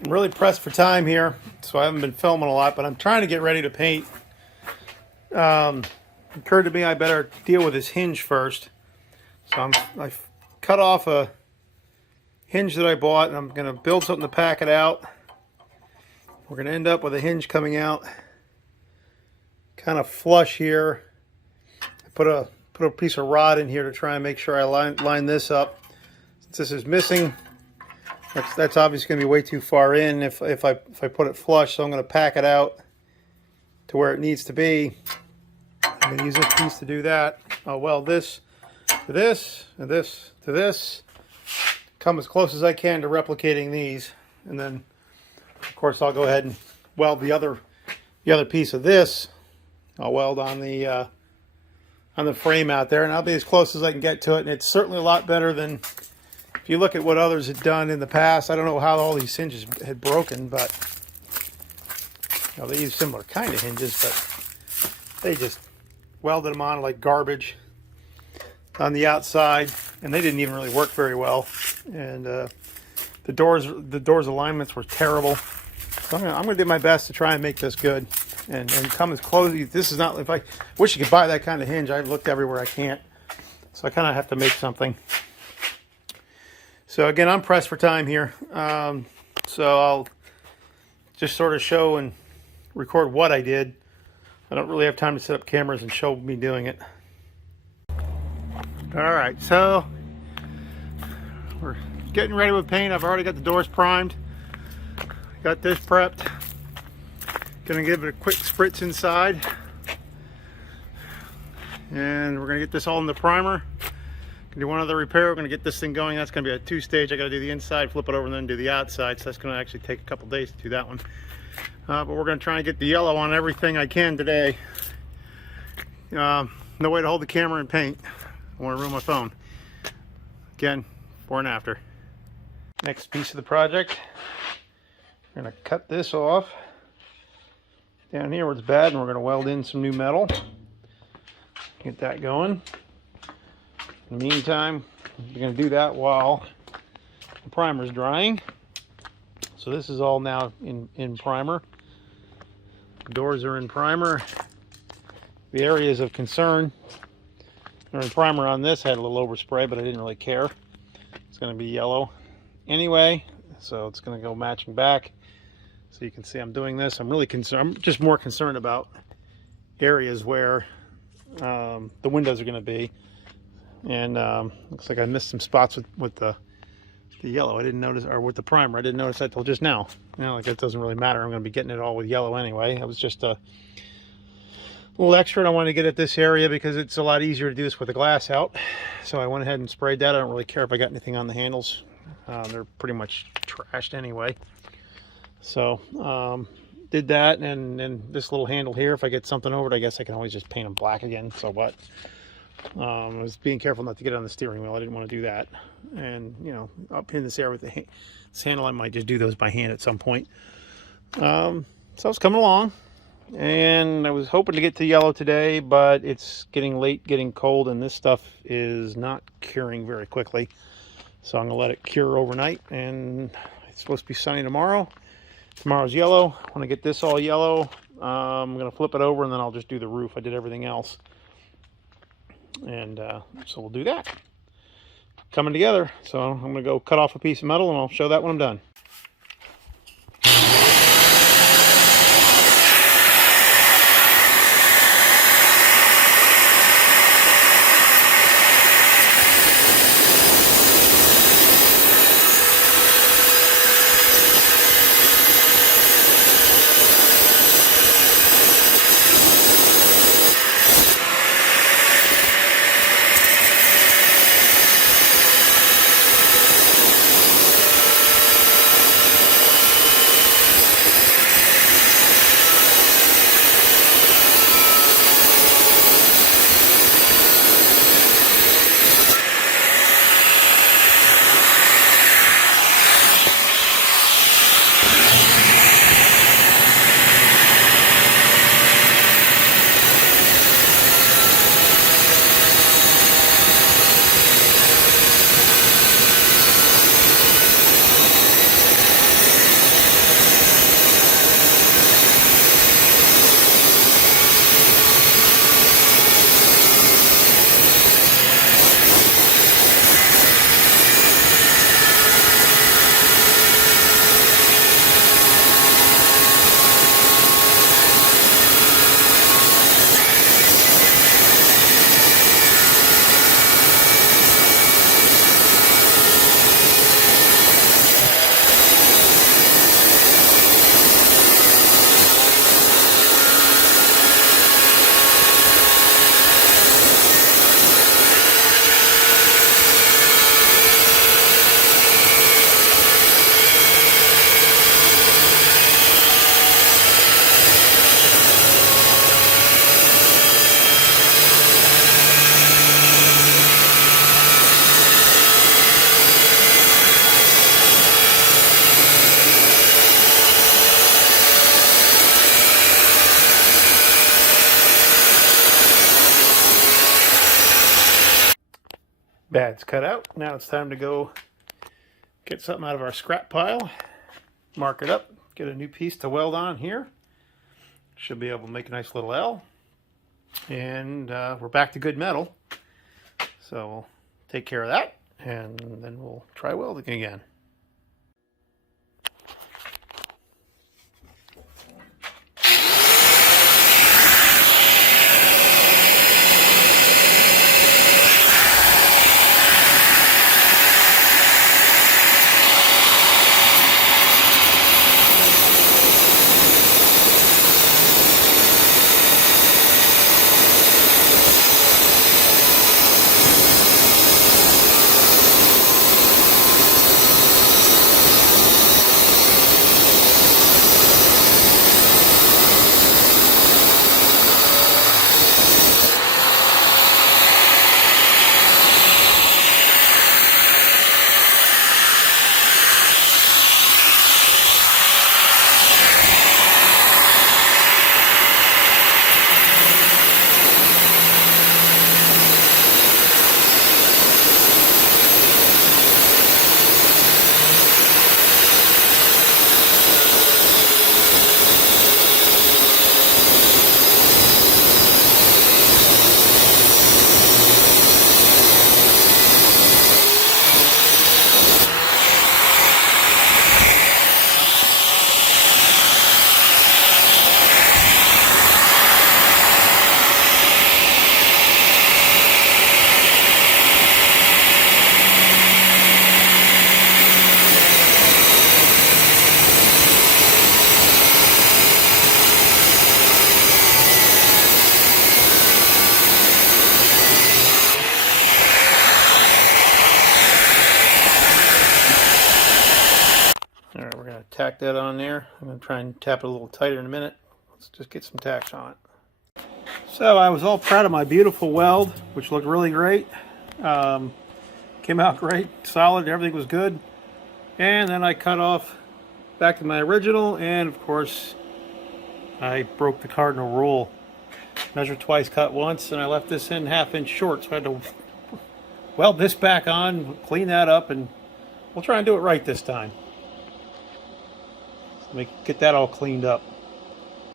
I'm really pressed for time here, so I haven't been filming a lot, but I'm trying to get ready to paint. Occurred to me I better deal with this hinge first. So I've cut off a hinge that I bought, and I'm going to build something to pack it out. We're going to end up with a hinge coming out kind of flush here. I put a piece of rod in here to try and make sure I line this up. Since this is missing, that's obviously going to be way too far in if I put it flush, so I'm going to pack it out to where it needs to be. I'm going to use this piece to do that. I'll weld this to this, and this to this. Come as close as I can to replicating these, and then of course I'll go ahead and weld the other piece of this. I'll weld on the frame out there, and I'll be as close as I can get to it. And it's certainly a lot better than, if you look at what others had done in the past. I don't know how all these hinges had broken, but you know, they use similar kind of hinges, but they just welded them on like garbage on the outside, and they didn't even really work very well. And the doors alignments were terrible. So I'm gonna do my best to try and make this good and come as close. This is not, if I wish you could buy that kind of hinge. I've looked everywhere, I can't. So I kind of have to make something. So again, I'm pressed for time here. So I'll just sort of show and record what I did. I don't really have time to set up cameras and show me doing it. All right, so we're getting ready with paint. I've already got the doors primed. Got this prepped. Gonna give it a quick spritz inside. And we're gonna get this all in the primer. Gonna do one other repair. We're gonna get this thing going. That's gonna be a two-stage. I gotta do the inside, flip it over, and then do the outside. So that's gonna actually take a couple days to do that one. But we're gonna try and get the yellow on everything I can today. No way to hold the camera and paint. I want to ruin my phone. Again, before and after. Next piece of the project, we're going to cut this off down here where it's bad, and we're going to weld in some new metal. Get that going. In the meantime, we're going to do that while the primer is drying. So this is all now in primer. The doors are in primer. The areas of concern are in primer on this. I had a little overspray, but I didn't really care. It's going to be yellow anyway, so it's going to go matching back. So you can see I'm doing this. I'm really concerned. I'm just more concerned about areas where the windows are going to be. And looks like I missed some spots with the yellow. I didn't notice, or with the primer. I didn't notice that till just now. Like it doesn't really matter. I'm going to be getting it all with yellow anyway. It was just a little extra I wanted to get at this area because it's a lot easier to do this with the glass out. So I went ahead and sprayed that. I don't really care if I got anything on the handles. They're pretty much trashed anyway. So did that, and this little handle here, if I get something over it, I guess I can always just paint them black again. So what? I was being careful not to get it on the steering wheel. I didn't want to do that. And you know, up in this area with this handle, I might just do those by hand at some point. So it's coming along. And I was hoping to get to yellow today, but it's getting late, getting cold, and this stuff is not curing very quickly. So I'm going to let it cure overnight, and it's supposed to be sunny tomorrow. Tomorrow's yellow. I want to get this all yellow. I'm going to flip it over, and then I'll just do the roof. I did everything else. And so we'll do that. Coming together. So I'm going to go cut off a piece of metal, and I'll show that when I'm done. pad's cut out. Now it's time to go get something out of our scrap pile, mark it up, get a new piece to weld on here. Should be able to make a nice little L. And we're back to good metal. So we'll take care of that, and then we'll try welding again. Alright, we're going to tack that on there. I'm going to try and tap it a little tighter in a minute. Let's just get some tacks on it. So I was all proud of my beautiful weld, which looked really great. Came out great, solid, everything was good. And then I cut off back to my original, and of course I broke the cardinal rule. Measure twice, cut once, and I left this in 1/2 inch short, so I had to weld this back on, clean that up, and we'll try and do it right this time. Get that all cleaned up.